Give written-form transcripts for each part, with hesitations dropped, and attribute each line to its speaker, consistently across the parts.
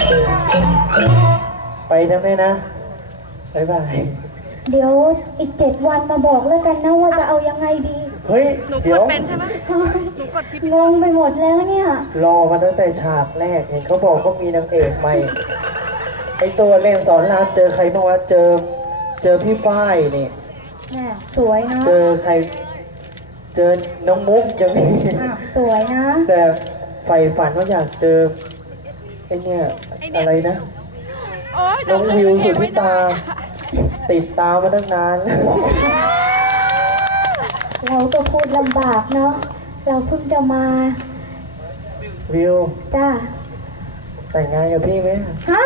Speaker 1: ไปนะแม่นะบ๊ายบาย
Speaker 2: เดี๋ยวอีก7 วันมาบอกแล้วกันนะว่าจะเอายังไงดี
Speaker 1: เฮ้ย
Speaker 3: หนูก
Speaker 1: เดี๋ย
Speaker 3: ด
Speaker 1: ว
Speaker 3: เป็นใช่ไหมหนูกดที่
Speaker 2: งงไปหมดแล้วเนี่ย
Speaker 1: รอมาตั้งแต่ฉากแรกเห็นเขาบอกว่ามีนางเอกใหม่ไอตัวเล่นสอนรามเจอใครบ้างวะเจอพี่ฝ้ายนี่
Speaker 2: แน่สวยนะ
Speaker 1: เจอใคร เจอน้องมุกยังมี
Speaker 2: สวยนะ
Speaker 1: แต่ใฝ่ฝันว่าอยากเจอไอเนี่ยอะไรนะ
Speaker 3: โอ๊ย
Speaker 1: น้องวิวสุทธิตา ติดตามมาตั้งนาน
Speaker 2: เราก็พูดลำบากเนาะ เราเพิ่งจะมา
Speaker 1: วิว
Speaker 2: จ้า
Speaker 1: แต่งงานกับพี่ไหม
Speaker 2: ฮะ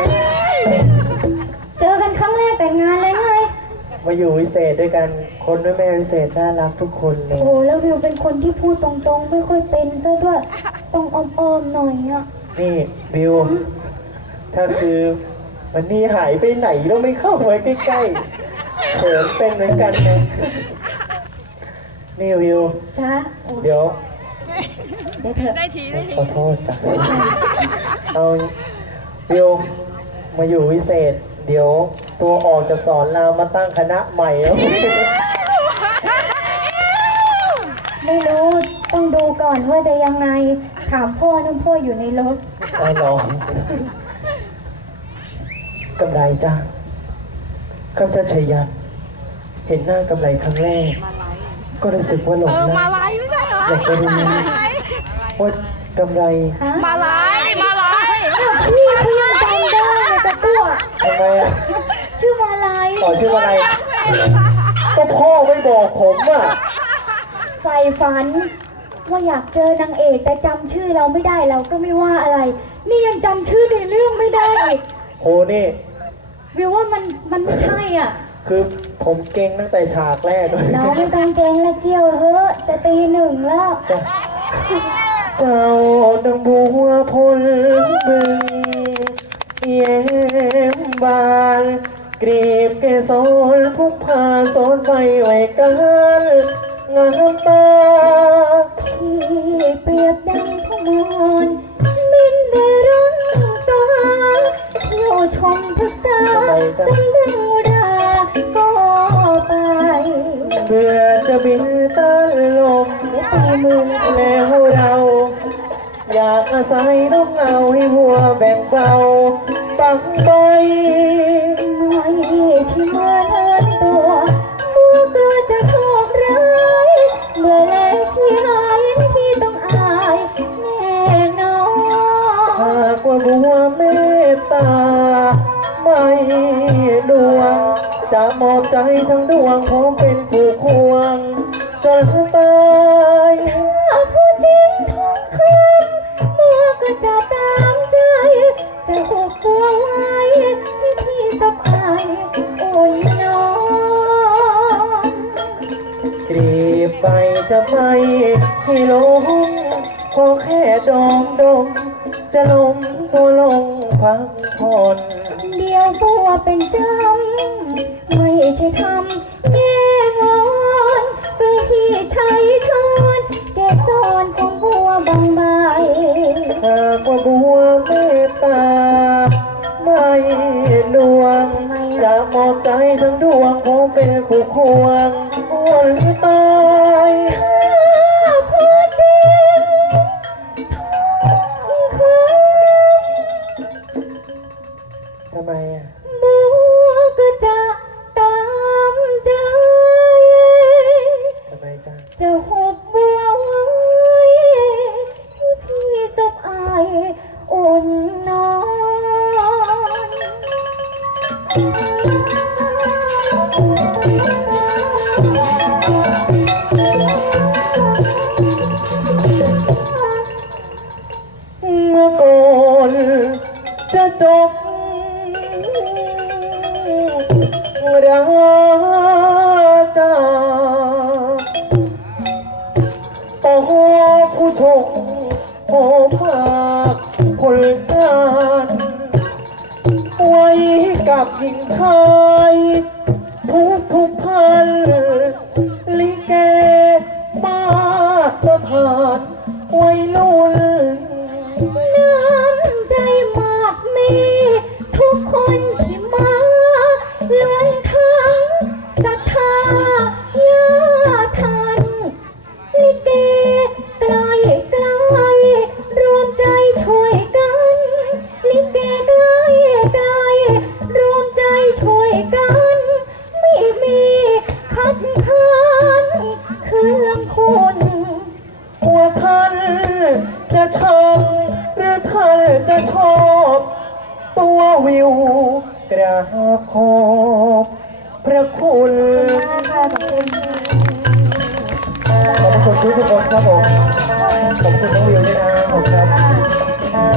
Speaker 2: เจอกันครั้งแรกแต่งงานเลยไง
Speaker 1: มาอยู่วิเศษด้วยกันคนด้วยแม่วิเศษน่ารักทุกคนเลย
Speaker 2: โอ้แล้ววิวเป็นคนที่พูดตรงๆ ไม่ค่อยเป็นซะด้วย ต้องอ้อมๆหน่อยอ่ะ
Speaker 1: นี่วิว ถ้าคือวันนี้หายไปไหนแล้วไม่เข้ามาใกล้ๆเขินเป็นเหมือนกันนะนี่วิว
Speaker 2: จ้าโอ้
Speaker 1: เดี๋ยว
Speaker 2: เดี๋ยวเถอะ
Speaker 3: ได้ทีได้ที
Speaker 1: ขอโทษจ้ะเอาวิวมาอยู่วิเศษ เดี๋ยวตัวออกจากสอนรามมาตั้งคณะใหม่แล้ว
Speaker 2: ไม่รู้ต้องดูก่อนว่าจะยังไง ถามพ่อนุ่นพ่ออยู่ในรถ
Speaker 1: อ๋อเหรอ กำไรจ้าข้าพเจ้าชัยยัน เห็นหน้ากำไรครั้งแรก ก็รู้สึกว่าหลง
Speaker 3: มา
Speaker 1: รัก
Speaker 3: ไลฟ์ไม่ใช่เหรอ
Speaker 1: อยากจะรู้
Speaker 3: มาไลฟ์
Speaker 1: ว่ากำไร
Speaker 2: ฮะ
Speaker 3: มาไลฟ์มาไลฟ์
Speaker 2: พี่เขายังจำได้เลยตะกั่ว
Speaker 1: ทำไมอ่ะ
Speaker 2: ชื่อมาลาย
Speaker 1: ต่อชื่ออะไร ก็พ่อไม่บอกผมอ่ะ
Speaker 2: ใฝ่ฝัน ว่าอยากเจอนางเอกแต่จำชื่อเราไม่ได้เราก็ไม่ว่าอะไร นี่ยังจำชื่อในเรื่องไม่ได้อีก
Speaker 1: โหนี่
Speaker 2: วิวว่ามันไม่ใช่อ่ะ
Speaker 1: คือผมเก่งตั้งแต่ฉากแรกเลย
Speaker 2: เราไม่ต้องเกรงและเกี่ยวเฮ้อะจะตี 1แล้ว
Speaker 1: จ้ะเจ้าดังบัวพลบึงแย้มบานกรีบเกสรพุกพาสอนไปไว้กันงามตา
Speaker 2: ที่เปรียบดังพมรบินได้ร้องสาอยู่ชมพักษาสังดังราก็ไป
Speaker 1: เพื่อจะบินต้านลม
Speaker 2: ตีมือ
Speaker 1: แล้วเรา อยากอาศัยร่มเงาให้หัวแบ่งเบาปักไป
Speaker 2: ไม่ใช่เมื่อเลินตัวมัวกลัวจะโชคร้ายเมื่อแลพี่หายพี่ต้องอายแน่นอน
Speaker 1: หากว่าบัวเมตตา ไม่ดวง จะมอบใจทั้งดวงพร้อมเป็นผู้ควงจนตาย
Speaker 2: ถ้าพูดจริงทุกคำมัวก็จะตามใจ จะหุบตัวไว้ที่พี่สับอายอุ่นน้อง
Speaker 1: กรีบไปจะไปให้ลงขอแค่ดม จะลมตัวลงพักผ่อน
Speaker 2: เดียวบัวเป็นจำไม่ใช่ทำแง่งอนคือพี่ใช้ช้อนแกสอนของบัวบางใบ
Speaker 1: หากว่าบัวเมตตา ไม่ดวง จะมอบใจทั้งดวงพร้อมเป็นคู่ควงคนตาย
Speaker 2: ถ้าพูดจริงทุกคำ
Speaker 1: ทำไมอ่ะ
Speaker 2: บัวก็จะตามใจ
Speaker 1: ทำไมจ้า
Speaker 2: จะหุบบัวไว้ให้พี่สบอายอุ่นนอน
Speaker 1: เมื่อก่อนจะจบราจาโอ้ผู้ชมขอฝากผลงานไว้กับหญิงชายทุกพันลิเกมาตรฐานวัยรุ่น
Speaker 2: น้ำใจมากคนที่มาลวงทั้งศรัทธาญาทันลิเกไกลไกลรวมใจช่วยกันลิเกไกลไกลรวมใจช่วยกันไม่มีคัดค้านเครื่องคุณ
Speaker 1: ว่าท่านจะชมหรือท่านจะชอบตัววิวกราบขอบพระคุณขอบคุณทุกคนครับผมขอบคุณน้องวิวด้วยนะขอบคุณครับ